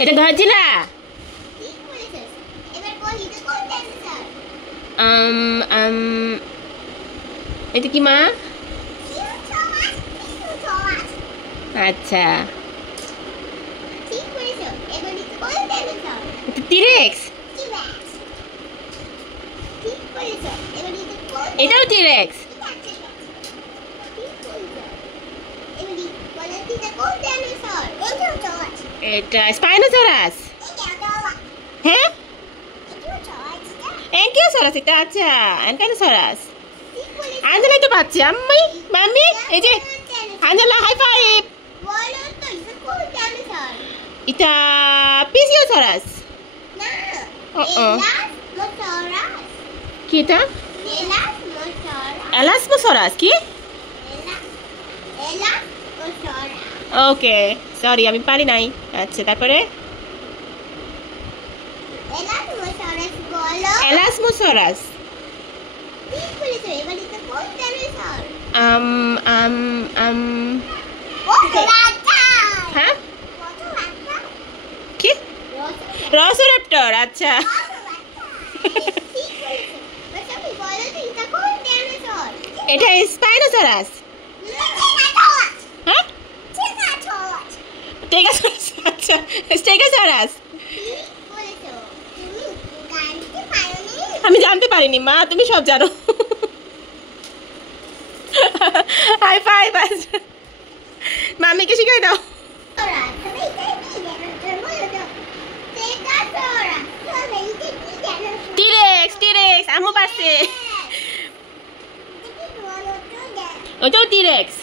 এটা গজিলা। এটা কি মা? আচ্ছা, এটা টিরেক্স। এটাও টিরেক্স। এটা স্পাইনোসরাস। হ্যাঁ, অ্যাঙ্কিলোসরাস এটা। আচ্ছা, অ্যাঙ্কিলোসরাস। আঞ্জেলাই তো পাচ্ছি। আম্মি, মাম্মি, এই যে আঞ্জেলা, হাই ফাইভ। এটা পিসিওসরাস। কি এটা? এলাসমোসরাস। কি? ওকে, সরি, আমি পারি নাই। আচ্ছা, তারপরে এলাসমোসরাস। হ্যাঁ, কি? রসোরাপ্টর। আচ্ছা, এটা স্পাইনোসরাস। হ্যাঁ, স্টেগোসরাস। আচ্ছা, স্টেগোসরাস। আমি জানতে পারিনি মা, তুমি সব জানো। High five. মাম্মিকে শিখাই দাও। T. rex, T. rex. আম্মু পারছে। ওইটাও টিরেক্স।